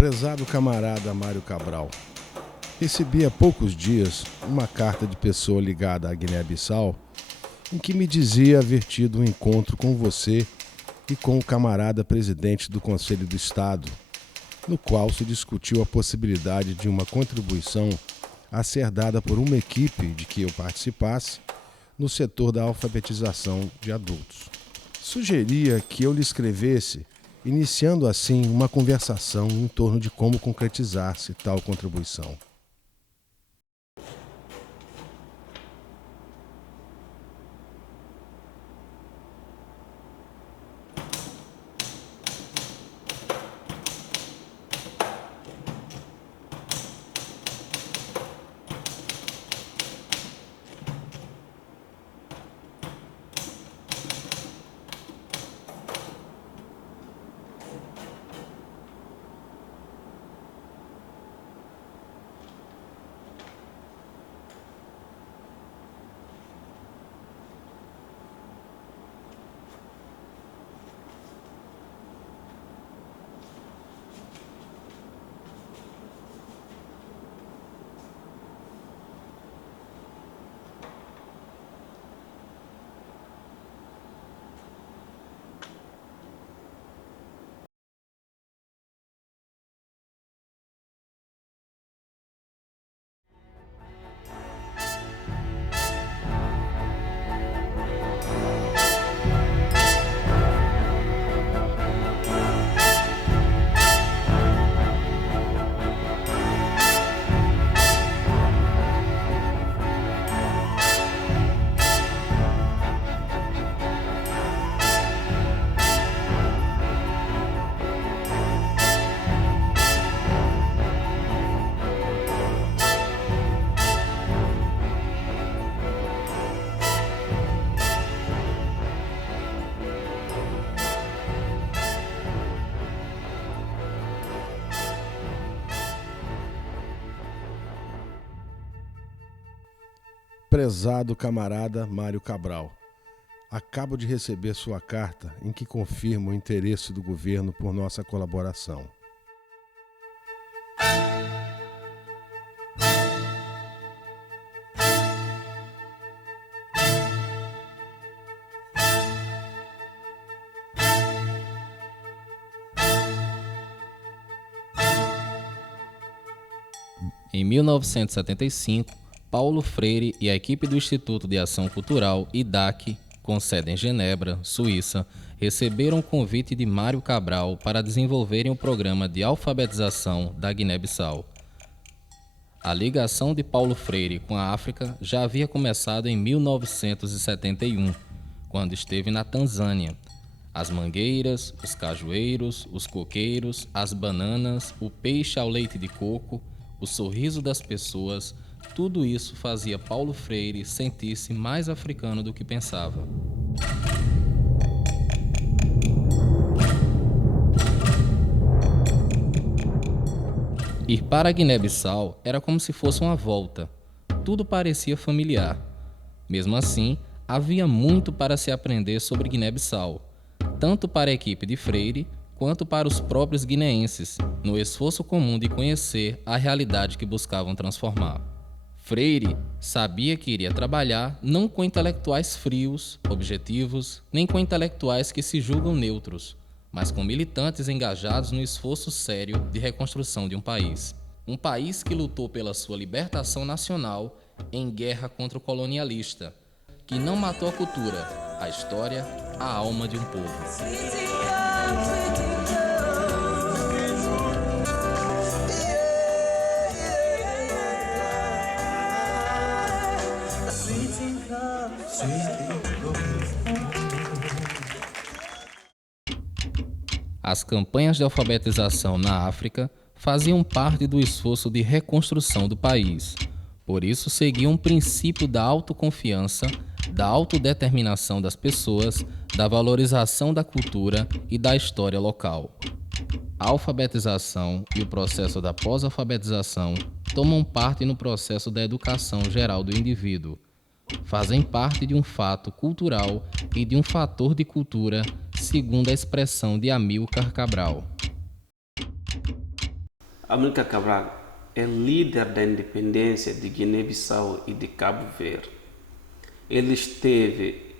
Prezado camarada Mário Cabral, recebi há poucos dias uma carta de pessoa ligada à Guiné-Bissau em que me dizia haver tido um encontro com você e com o camarada presidente do Conselho do Estado, no qual se discutiu a possibilidade de uma contribuição a ser dada por uma equipe de que eu participasse no setor da alfabetização de adultos. Sugeria que eu lhe escrevesse, iniciando assim uma conversação em torno de como concretizar-se tal contribuição. Prezado camarada Mário Cabral, acabo de receber sua carta em que confirma o interesse do governo por nossa colaboração. Em 1975, Paulo Freire e a equipe do Instituto de Ação Cultural, IDAC, com sede em Genebra, Suíça, receberam o convite de Mário Cabral para desenvolverem o programa de alfabetização da Guiné-Bissau. A ligação de Paulo Freire com a África já havia começado em 1971, quando esteve na Tanzânia. As mangueiras, os cajueiros, os coqueiros, as bananas, o peixe ao leite de coco, o sorriso das pessoas, tudo isso fazia Paulo Freire sentir-se mais africano do que pensava. Ir para a Guiné-Bissau era como se fosse uma volta. Tudo parecia familiar. Mesmo assim, havia muito para se aprender sobre Guiné-Bissau, tanto para a equipe de Freire quanto para os próprios guineenses, no esforço comum de conhecer a realidade que buscavam transformar. Freire sabia que iria trabalhar não com intelectuais frios, objetivos, nem com intelectuais que se julgam neutros, mas com militantes engajados no esforço sério de reconstrução de um país. Um país que lutou pela sua libertação nacional em guerra contra o colonialista, que não matou a cultura, a história, a alma de um povo. As campanhas de alfabetização na África faziam parte do esforço de reconstrução do país. Por isso, seguiam o princípio da autoconfiança, da autodeterminação das pessoas, da valorização da cultura e da história local. A alfabetização e o processo da pós-alfabetização tomam parte no processo da educação geral do indivíduo. Fazem parte de um fato cultural e de um fator de cultura, segundo a expressão de Amílcar Cabral. Amílcar Cabral é líder da independência de Guiné-Bissau e de Cabo Verde. Ele esteve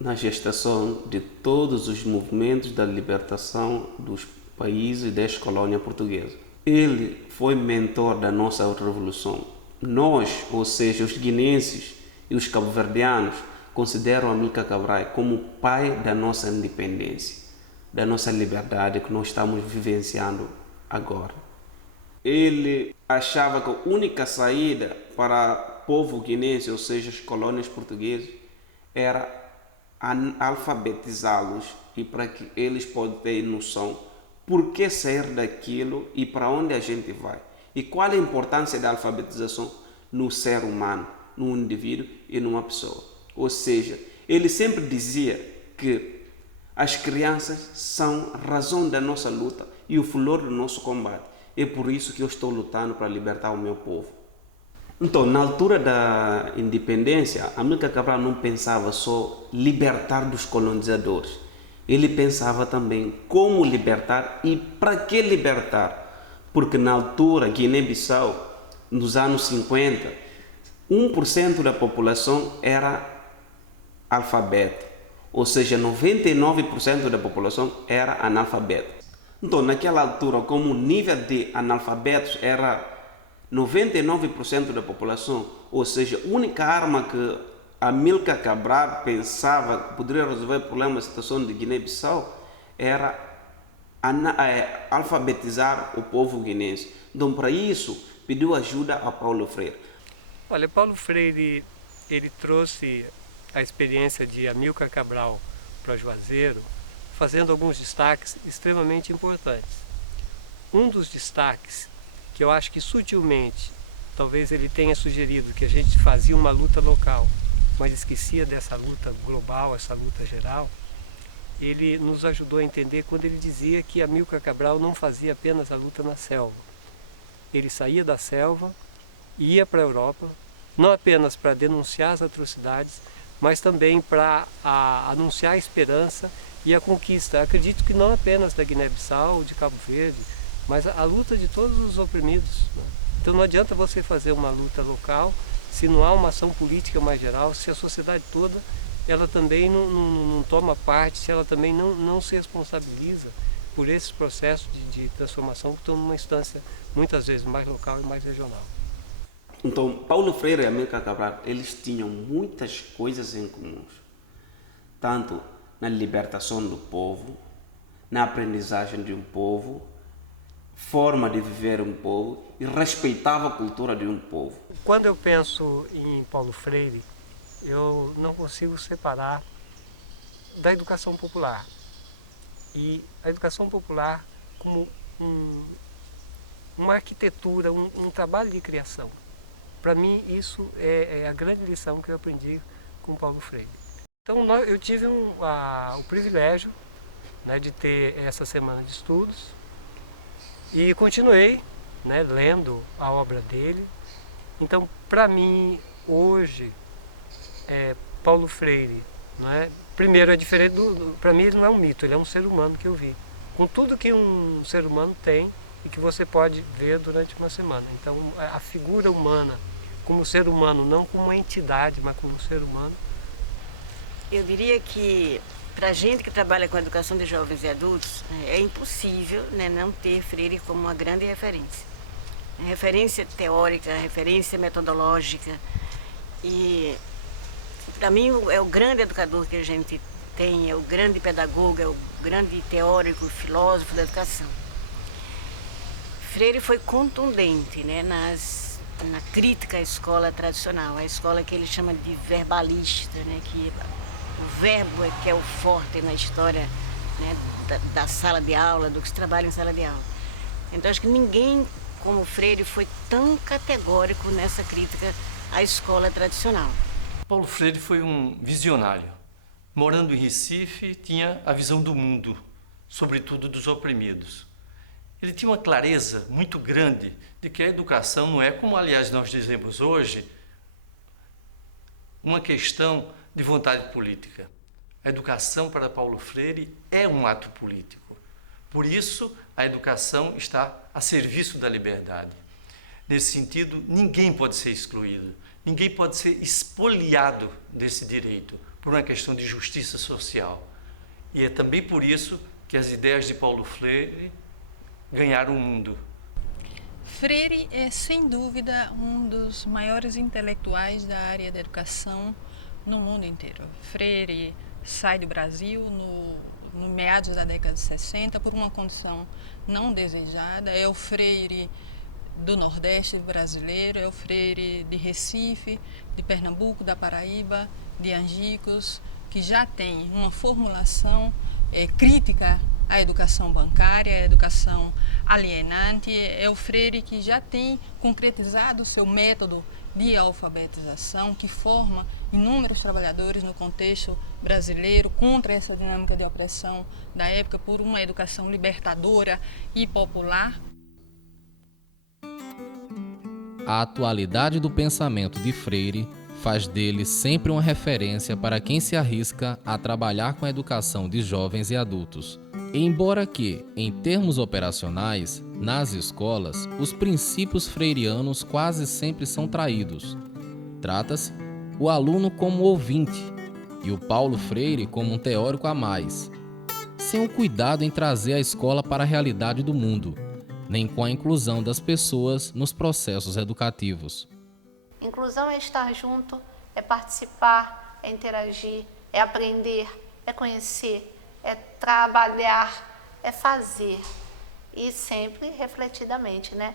na gestação de todos os movimentos da libertação dos países da ex-colônia portuguesa. Ele foi mentor da nossa revolução. Nós, ou seja, os guineenses e os cabo-verdianos, consideram Amílcar Cabral como o pai da nossa independência, da nossa liberdade que nós estamos vivenciando agora. Ele achava que a única saída para o povo guinense, ou seja, as colônias portuguesas, era alfabetizá-los e para que eles possam ter noção por que sair daquilo e para onde a gente vai. E qual a importância da alfabetização no ser humano, no indivíduo e numa pessoa. Ou seja, ele sempre dizia que as crianças são a razão da nossa luta e o flor do nosso combate. É por isso que eu estou lutando para libertar o meu povo. Então, na altura da independência, Amílcar Cabral não pensava só libertar dos colonizadores. Ele pensava também como libertar e para que libertar. Porque na altura, Guiné-Bissau, nos anos 50, 1% da população era alfabeto. Ou seja, 99% da população era analfabeto. Então, naquela altura, como o nível de analfabetos era 99% da população, ou seja, a única arma que Amílcar Cabral pensava que poderia resolver o problema da situação de Guiné-Bissau era alfabetizar o povo guinense. Então, para isso, pediu ajuda a Paulo Freire. Olha, Paulo Freire, ele trouxe a experiência de Amílcar Cabral para Juazeiro, fazendo alguns destaques extremamente importantes. Um dos destaques que eu acho que sutilmente, talvez ele tenha sugerido que a gente fazia uma luta local, mas esquecia dessa luta global, essa luta geral, ele nos ajudou a entender quando ele dizia que Amílcar Cabral não fazia apenas a luta na selva. Ele saía da selva, ia para a Europa, não apenas para denunciar as atrocidades, mas também para anunciar a esperança e a conquista. Acredito que não apenas da Guiné-Bissau, de Cabo Verde, mas a luta de todos os oprimidos. Então não adianta você fazer uma luta local se não há uma ação política mais geral, se a sociedade toda ela também não toma parte, se ela também não se responsabiliza por esses processos de transformação que estão numa instância muitas vezes mais local e mais regional. Então, Paulo Freire e Amílcar Cabral, eles tinham muitas coisas em comum, tanto na libertação do povo, na aprendizagem de um povo, forma de viver um povo e respeitava a cultura de um povo. Quando eu penso em Paulo Freire, eu não consigo separar da educação popular. E a educação popular como uma arquitetura, um trabalho de criação. Para mim, isso é a grande lição que eu aprendi com Paulo Freire. Então, eu tive o privilégio, né, de ter essa semana de estudos e continuei, né, lendo a obra dele. Então, para mim, hoje, Paulo Freire, né, primeiro é diferente para mim ele não é um mito, ele é um ser humano que eu vi. Com tudo que um ser humano tem e que você pode ver durante uma semana. Então, a figura humana, como ser humano, não como uma entidade, mas como ser humano. Eu diria que, para a gente que trabalha com a educação de jovens e adultos, é impossível, né, não ter Freire como uma grande referência. Referência teórica, referência metodológica. E, para mim, é o grande educador que a gente tem, é o grande pedagogo, é o grande teórico, filósofo da educação. Freire foi contundente, né, na crítica à escola tradicional, a escola que ele chama de verbalista, né, que o verbo é que é o forte na história, né, da sala de aula, do que se trabalha em sala de aula. Então acho que ninguém como Freire foi tão categórico nessa crítica à escola tradicional. Paulo Freire foi um visionário. Morando em Recife, tinha a visão do mundo, sobretudo dos oprimidos. Ele tinha uma clareza muito grande de que a educação não é, como aliás nós dizemos hoje, uma questão de vontade política. A educação para Paulo Freire é um ato político, Por isso, a educação está a serviço da liberdade. Nesse sentido, ninguém pode ser excluído, ninguém pode ser expoliado desse direito, por uma questão de justiça social. E é também por isso que as ideias de Paulo Freire ganharam o mundo. Freire é, sem dúvida, um dos maiores intelectuais da área da educação no mundo inteiro. Freire sai do Brasil no meados da década de 60 por uma condição não desejada. É o Freire do Nordeste brasileiro, é o Freire de Recife, de Pernambuco, da Paraíba, de Angicos, que já tem uma formulação crítica à educação bancária, à educação alienante. É o Freire que já tem concretizado o seu método de alfabetização, que forma inúmeros trabalhadores no contexto brasileiro contra essa dinâmica de opressão da época, por uma educação libertadora e popular. A atualidade do pensamento de Freire faz dele sempre uma referência para quem se arrisca a trabalhar com a educação de jovens e adultos. Embora que, em termos operacionais, nas escolas, os princípios freirianos quase sempre são traídos. Trata-se o aluno como ouvinte e o Paulo Freire como um teórico a mais, sem o cuidado em trazer a escola para a realidade do mundo, nem com a inclusão das pessoas nos processos educativos. Inclusão é estar junto, é participar, é interagir, é aprender, é conhecer, é trabalhar, é fazer. E sempre refletidamente, né?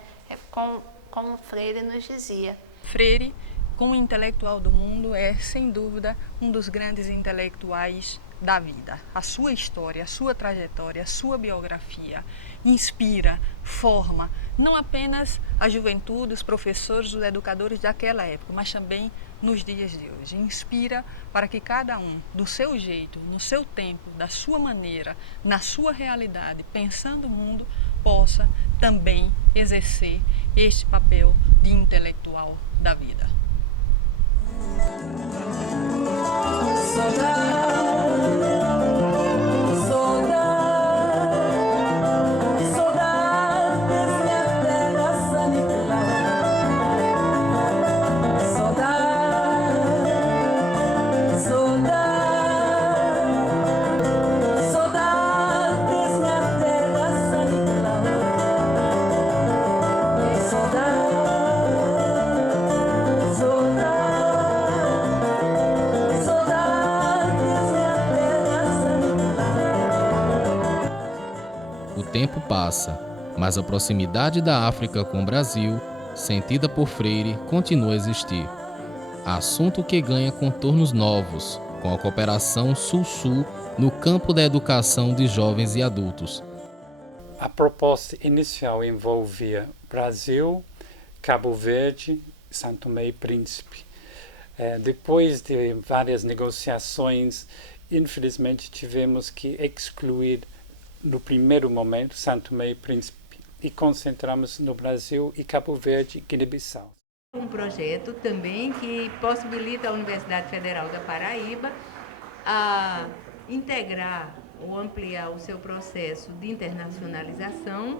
Como Freire nos dizia. Freire, como intelectual do mundo, é, sem dúvida, um dos grandes intelectuais da vida. A sua história, a sua trajetória, a sua biografia inspira, forma, não apenas a juventude, os professores, os educadores daquela época, mas também nos dias de hoje. Inspira para que cada um, do seu jeito, no seu tempo, da sua maneira, na sua realidade, pensando o mundo, possa também exercer este papel de intelectual da vida. O tempo passa, mas a proximidade da África com o Brasil, sentida por Freire, continua a existir. Assunto que ganha contornos novos, com a cooperação Sul-Sul no campo da educação de jovens e adultos. A proposta inicial envolvia Brasil, Cabo Verde, São Tomé e Príncipe. Depois de várias negociações, infelizmente tivemos que excluir no primeiro momento São Tomé e Príncipe e concentramos no Brasil e Cabo Verde e Guiné-Bissau. Um projeto também que possibilita a Universidade Federal da Paraíba a integrar ou ampliar o seu processo de internacionalização,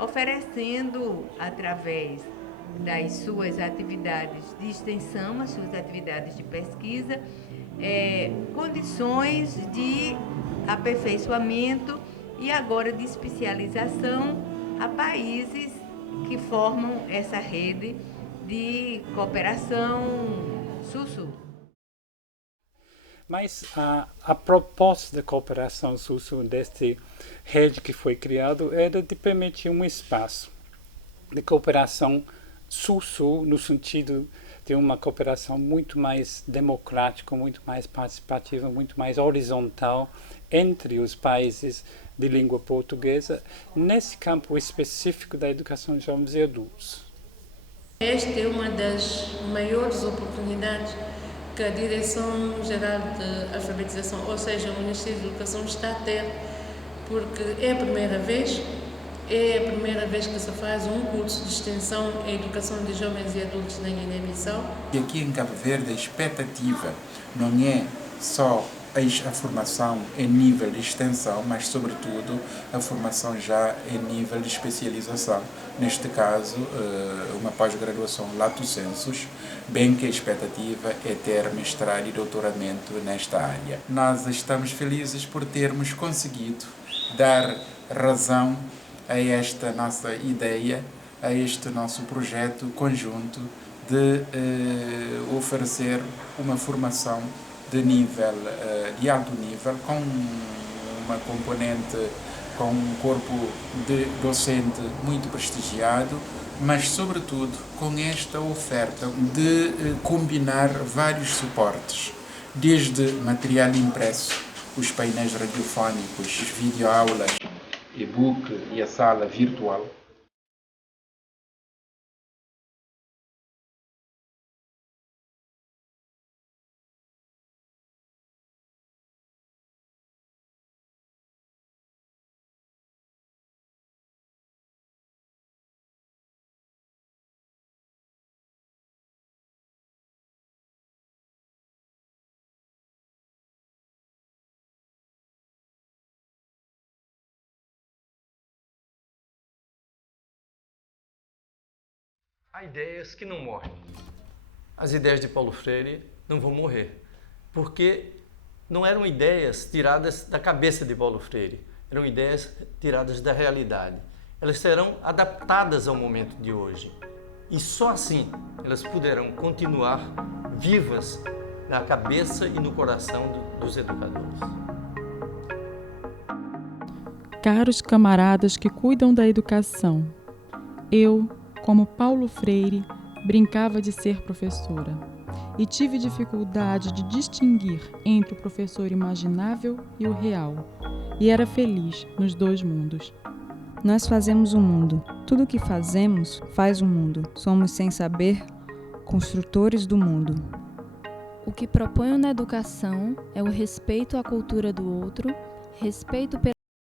oferecendo, através das suas atividades de extensão, as suas atividades de pesquisa, condições de aperfeiçoamento e agora de especialização a países que formam essa rede de cooperação Sul-Sul. Mas a proposta de cooperação Sul-Sul desta rede que foi criada era de permitir um espaço de cooperação Sul-Sul no sentido de uma cooperação muito mais democrática, muito mais participativa, muito mais horizontal entre os países de língua portuguesa, nesse campo específico da educação de jovens e adultos. Esta é uma das maiores oportunidades que a Direção-Geral de Alfabetização, ou seja, o Ministério da Educação, está a ter, porque é a primeira vez que se faz um curso de extensão em educação de jovens e adultos na Guiné-Bissau. E aqui em Cabo Verde a expectativa não é só a formação em nível de extensão, mas sobretudo a formação já em nível de especialização. Neste caso, uma pós-graduação lato sensus, bem que a expectativa é ter mestrado e doutoramento nesta área. Nós estamos felizes por termos conseguido dar razão a esta nossa ideia, a este nosso projeto conjunto de oferecer uma formação de alto nível, com uma componente, com um corpo de docente muito prestigiado, mas sobretudo com esta oferta de combinar vários suportes, desde material impresso, os painéis radiofónicos, as videoaulas, e-book e a sala virtual. Há ideias que não morrem. As ideias de Paulo Freire não vão morrer, porque não eram ideias tiradas da cabeça de Paulo Freire, eram ideias tiradas da realidade. Elas serão adaptadas ao momento de hoje. E só assim elas poderão continuar vivas na cabeça e no coração dos educadores. Caros camaradas que cuidam da educação, eu, como Paulo Freire, brincava de ser professora e tive dificuldade de distinguir entre o professor imaginável e o real, e era feliz nos dois mundos. Nós fazemos o mundo. Tudo o que fazemos faz o mundo. Somos, sem saber, construtores do mundo. O que proponho na educação é o respeito à cultura do outro, respeito pela